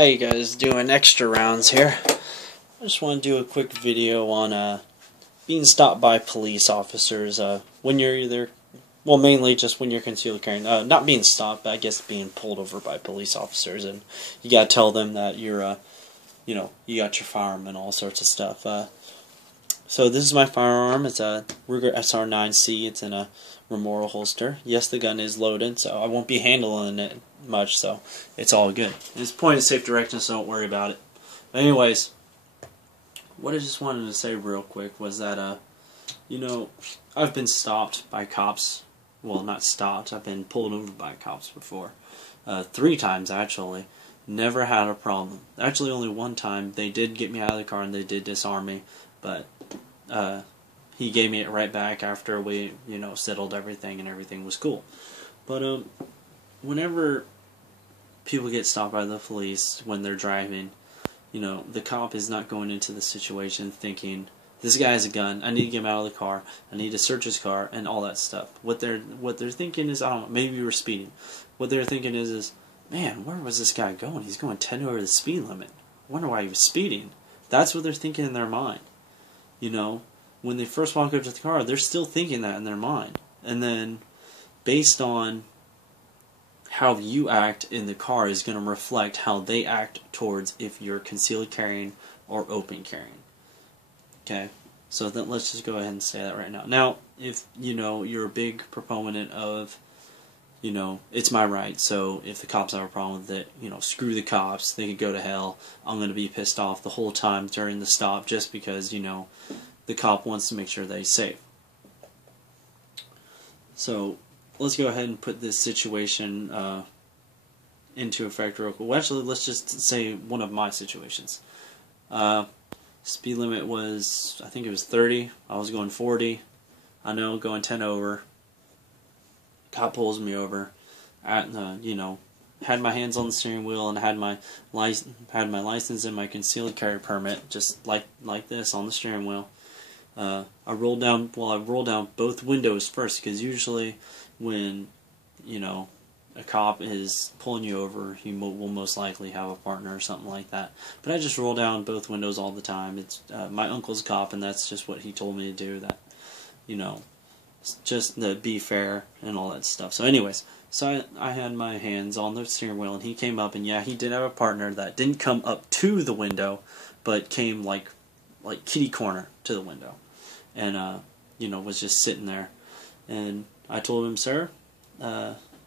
How you guys doing? Extra rounds here. I just want to do a quick video on being stopped by police officers when you're either, well, mainly just when you're concealed carrying. Not being stopped, but I guess being pulled over by police officers, and you gotta tell them that you're, you got your firearm and all sorts of stuff. So this is my firearm. It's a Ruger SR9C. It's in a Remora holster. Yes, the gun is loaded, so I won't be handling it much, so it's all good. It's pointed safe direction, so don't worry about it. But anyways, what I just wanted to say real quick was that, I've been stopped by cops. Well, not stopped. I've been pulled over by cops before. 3 times, actually. Never had a problem. Actually, only one time. They did get me out of the car and they did disarm me, but he gave me it right back after we, settled everything and everything was cool. But whenever people get stopped by the police when they're driving, the cop is not going into the situation thinking, this guy has a gun, I need to get him out of the car, I need to search his car, and all that stuff. What they're thinking is, I don't know, maybe you were speeding. What they're thinking is, man, where was this guy going? He's going 10 over the speed limit. I wonder why he was speeding. That's what they're thinking in their mind. When they first walk up to the car, they're still thinking that in their mind. And then, based on how you act in the car is going to reflect how they act towards if you're concealed carrying or open carrying. Okay? So then let's just go ahead and say that right now. Now, if, you're a big proponent of, it's my right, so if the cops have a problem with it, screw the cops, they could go to hell. I'm going to be pissed off the whole time during the stop just because, the cop wants to make sure that he's safe. So, let's go ahead and put this situation into effect real quick. Well, actually, let's just say one of my situations. Speed limit was, I think it was 30. I was going 40. I know, going 10 over. Cop pulls me over. Had my hands on the steering wheel and had my license and my concealed carry permit, just like this on the steering wheel. I rolled down both windows first, because usually when, a cop is pulling you over, he will most likely have a partner or something like that. But I just roll down both windows all the time. It's my uncle's a cop, and that's just what he told me to do, that, just to be fair and all that stuff. So anyways, so I had my hands on the steering wheel, and he came up, and yeah, he did have a partner that didn't come up to the window, but came like kitty corner to the window, and was just sitting there. And I told him, sir,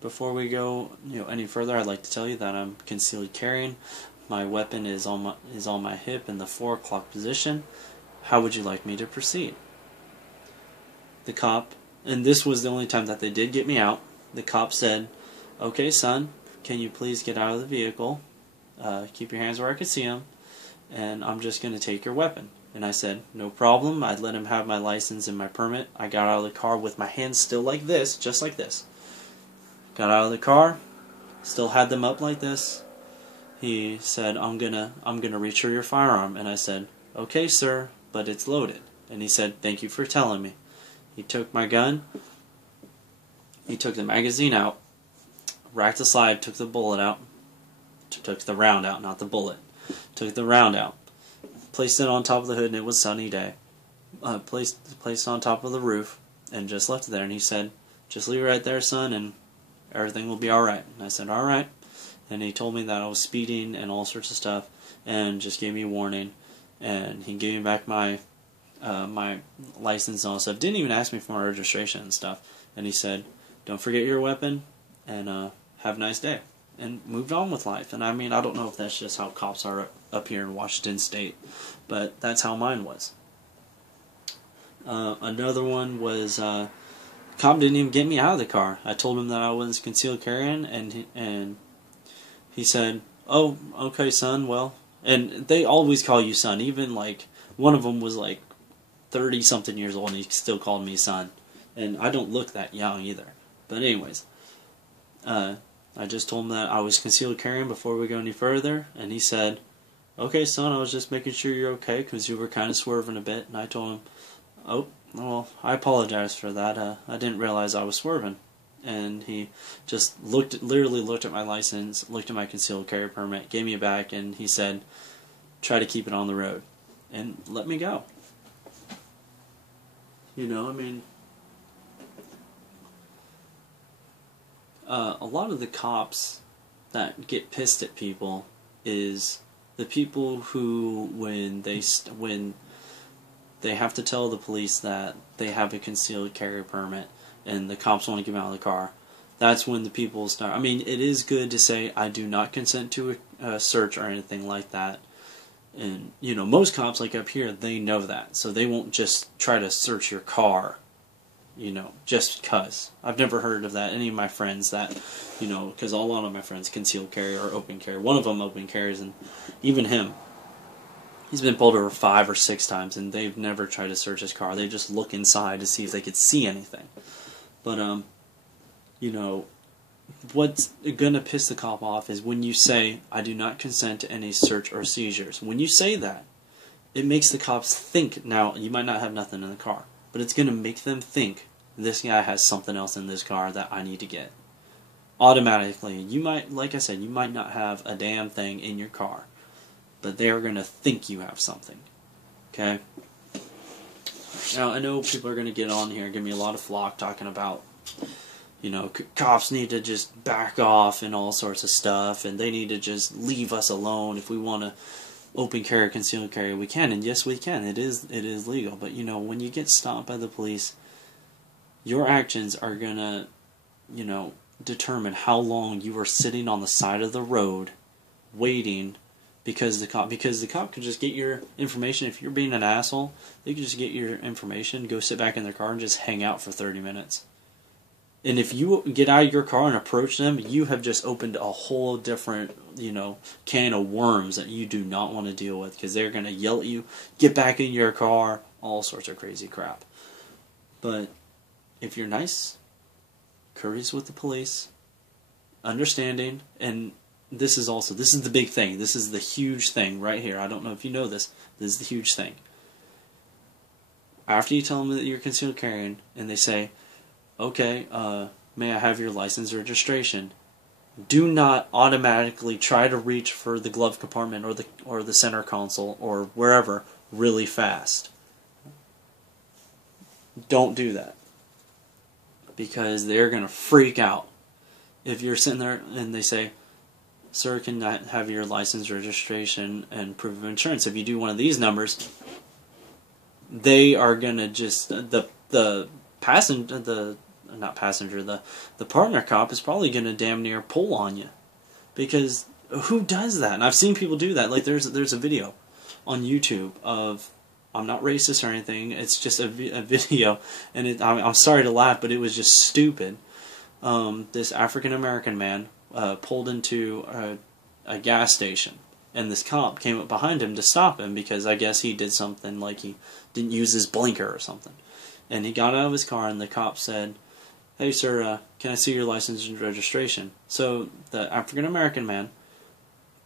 before we go any further, I'd like to tell you that I'm concealed carrying. My weapon is on my hip in the 4 o'clock position. How would you like me to proceed? The cop, and this was the only time that they did get me out, the cop said, okay, son, can you please get out of the vehicle, keep your hands where I can see them, and I'm just going to take your weapon. And I said, no problem. I'd let him have my license and my permit. I got out of the car with my hands still like this, just like this. Got out of the car, still had them up like this. He said, I'm gonna retrieve your firearm. And I said, okay, sir, but it's loaded. And he said, thank you for telling me. He took my gun, he took the magazine out, racked the slide, took the bullet out, took the round out, not the bullet. Took the round out, placed it on top of the hood, and it was a sunny day. Placed it on top of the roof, and just left it there. And he said, just leave it right there, son, and everything will be alright. And I said, alright. And he told me that I was speeding and all sorts of stuff, and just gave me a warning. And he gave me back my license and all stuff. Didn't even ask me for my registration and stuff. And he said, don't forget your weapon, and have a nice day. And moved on with life. And I mean, I don't know if that's just how cops are up here in Washington State, but that's how mine was. Another one was, cop didn't even get me out of the car. I told him that I was concealed carrying, and he said, oh, okay, son, well, and they always call you son. Even, one of them was 30-something years old, and he still called me son. And I don't look that young either. But anyways, I just told him that I was concealed carrying before we go any further, and he said, okay, son, I was just making sure you're okay, because you were kind of swerving a bit. And I told him, oh, well, I apologize for that. I didn't realize I was swerving. and he just literally looked at my license, looked at my concealed carry permit, gave me it back, and he said, try to keep it on the road, and let me go. You know, I mean, a lot of the cops that get pissed at people is the people who, when they have to tell the police that they have a concealed carry permit and the cops want to get them out of the car, that's when the people start. I mean, it is good to say, I do not consent to a search or anything like that. And, you know, most cops, like up here, they know that. So they won't just try to search your car, you know, just because. I've never heard of that. Any of my friends that, you know, because a lot of my friends conceal carry or open carry. One of them open carries, and even him, he's been pulled over 5 or 6 times, and they've never tried to search his car. They just look inside to see if they could see anything. But, you know, what's gonna piss the cop off is when you say, I do not consent to any search or seizures. When you say that, it makes the cops think. Now, you might not have nothing in the car, but it's gonna make them think, this guy has something else in this car that I need to get. Automatically, you might, like I said, you might not have a damn thing in your car, but they're gonna think you have something. Okay? Now, I know people are gonna get on here and give me a lot of flack talking about, you know, cops need to just back off and all sorts of stuff, and they need to just leave us alone. If we want to open carry, concealed carry, we can, and yes, we can. It is legal. But, you know, when you get stopped by the police, your actions are going to, you know, determine how long you are sitting on the side of the road waiting because the cop can just get your information. If you're being an asshole, they can just get your information, go sit back in their car, and just hang out for 30 minutes. And if you get out of your car and approach them, you have just opened a whole different, you know, can of worms that you do not want to deal with, because they're going to yell at you, get back in your car, all sorts of crazy crap. But if you're nice, courteous with the police, understanding, and this is the big thing. This is the huge thing right here. I don't know if you know this. This is the huge thing. After you tell them that you're concealed carrying, and they say, okay, may I have your license or registration? Do not automatically try to reach for the glove compartment or the center console or wherever really fast. Don't do that, because they're going to freak out. If you're sitting there and they say, sir, can I have your license, registration, and proof of insurance? If you do one of these numbers, they are going to just, the partner cop is probably going to damn near pull on you, because who does that? And I've seen people do that. Like there's a video on YouTube of, I'm not racist or anything, it's just a video, and I'm sorry to laugh, but it was just stupid. This African American man pulled into a gas station, and this cop came up behind him to stop him because I guess he did something, like he didn't use his blinker or something. And he got out of his car, and the cop said, hey sir, can I see your license and registration? So the African American man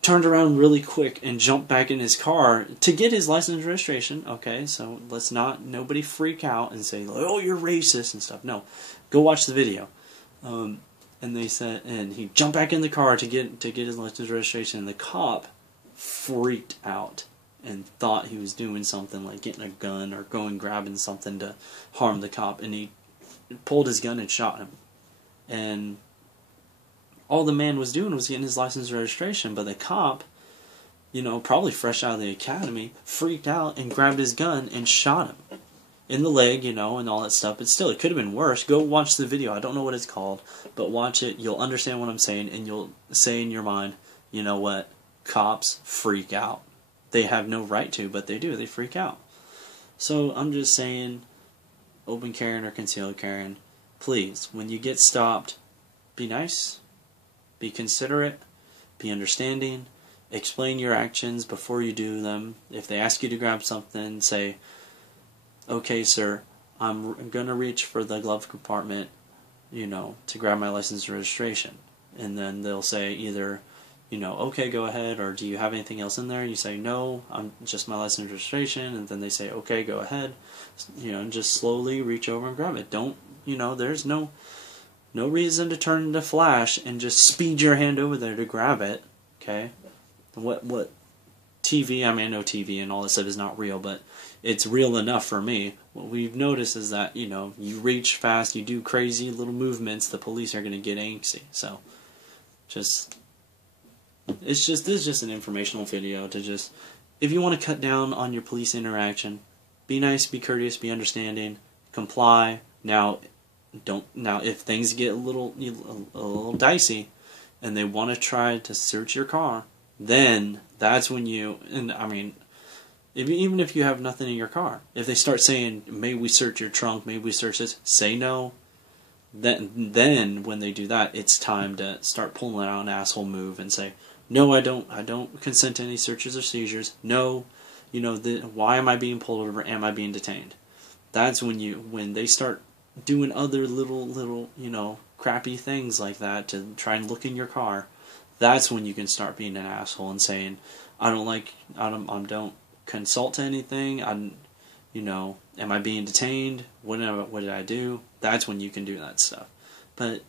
turned around really quick and jumped back in his car to get his license and registration. Okay, so let's nobody freak out and say, oh, you're racist and stuff. No, go watch the video. And they said, and he jumped back in the car to get his license and registration, and the cop freaked out and thought he was doing something like getting a gun or grabbing something to harm the cop, and he pulled his gun and shot him. And all the man was doing was getting his license and registration, but the cop, you know, probably fresh out of the academy, freaked out and grabbed his gun and shot him in the leg, you know, and all that stuff. But still, it could have been worse. Go watch the video. I don't know what it's called, but watch it. You'll understand what I'm saying, and you'll say in your mind, you know what, cops freak out. They have no right to, but they do. They freak out. So I'm just saying, open carrying or concealed carrying, please, when you get stopped, be nice, be considerate, be understanding, explain your actions before you do them. If they ask you to grab something, say, okay sir, I'm going to reach for the glove compartment, you know, to grab my license and registration. And then they'll say either, you know, okay, go ahead, or do you have anything else in there? You say, no, I'm just my license and registration, and then they say, okay, go ahead, you know, and just slowly reach over and grab it. Don't, you know, there's no No reason to turn into Flash and just speed your hand over there to grab it. Okay? What TV, I mean, I know TV and all this stuff is not real, but it's real enough for me. What we've noticed is that, you reach fast, you do crazy little movements, the police are going to get angsty. So, this is just an informational video to just, if you want to cut down on your police interaction, be nice, be courteous, be understanding, comply. Now, if things get a little dicey, and they want to try to search your car, then that's when even if you have nothing in your car, if they start saying, may we search your trunk, may we search this, say no. Then when they do that, it's time to start pulling out an asshole move and say, no, I don't consent to any searches or seizures. No, why am I being pulled over? Am I being detained? That's when they start doing other little crappy things like that to try and look in your car. That's when you can start being an asshole and saying, I don't consult to anything. Am I being detained? What did I do? That's when you can do that stuff. But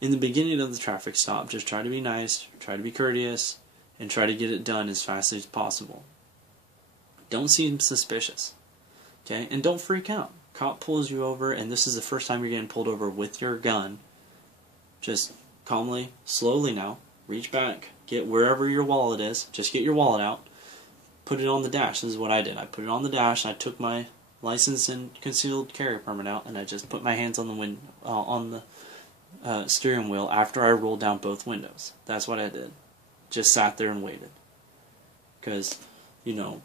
in the beginning of the traffic stop, just try to be nice, try to be courteous, and try to get it done as fast as possible. Don't seem suspicious. Okay? And don't freak out. Cop pulls you over, and this is the first time you're getting pulled over with your gun. Just calmly, slowly now, reach back, get wherever your wallet is, just get your wallet out, put it on the dash. This is what I did. I put it on the dash, I took my license and concealed carry permit out, and I just put my hands on the steering wheel after I rolled down both windows. That's what I did. Just sat there and waited. Because, a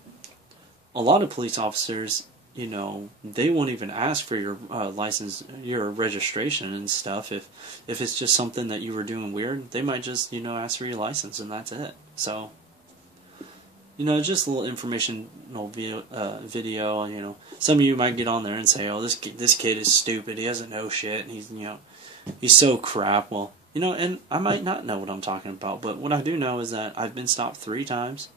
lot of police officers, they won't even ask for your license, your registration and stuff. If it's just something that you were doing weird, they might just, ask for your license and that's it. So, just a little informational video. Some of you might get on there and say, oh, this kid is stupid, he doesn't know shit, and he's so crap. Well, and I might not know what I'm talking about, but what I do know is that I've been stopped 3 times.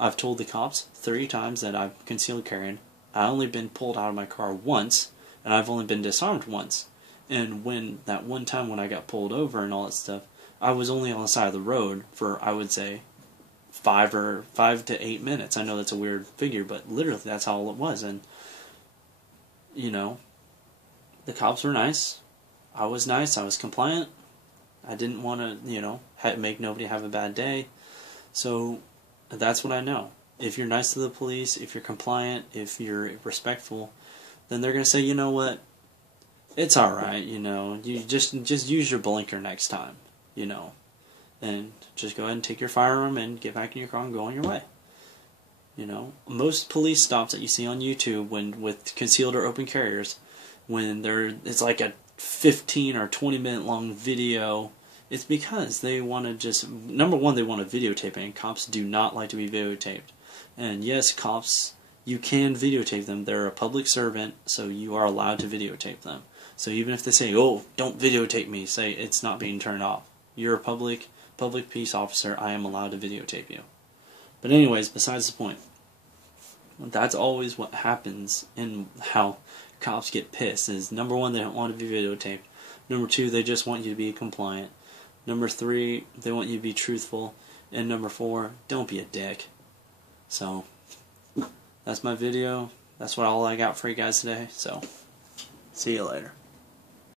I've told the cops 3 times that I've concealed carrying. I've only been pulled out of my car once, and I've only been disarmed once. And that one time when I got pulled over and all that stuff, I was only on the side of the road for, I would say, 5 to 8 minutes. I know that's a weird figure, but literally that's all it was. And, the cops were nice. I was nice. I was compliant. I didn't want to, make nobody have a bad day. So that's what I know. If you're nice to the police, if you're compliant, if you're respectful, then they're going to say, you know what, it's alright, you just use your blinker next time, and just go ahead and take your firearm and get back in your car and go on your way. Most police stops that you see on YouTube with concealed or open carriers, it's like a 15 or 20 minute long video, it's because they want to just, number one, they want to videotape it, and cops do not like to be videotaped. And yes, cops, you can videotape them. They're a public servant, so you are allowed to videotape them. So even if they say, oh, don't videotape me, say it's not being turned off. You're a public peace officer, I am allowed to videotape you. But anyways, besides the point, that's always what happens in how cops get pissed, is number one, they don't want to be videotaped. Number 2, they just want you to be compliant. Number 3, they want you to be truthful. And number 4, don't be a dick. So, that's my video. That's all I got for you guys today. So, see you later.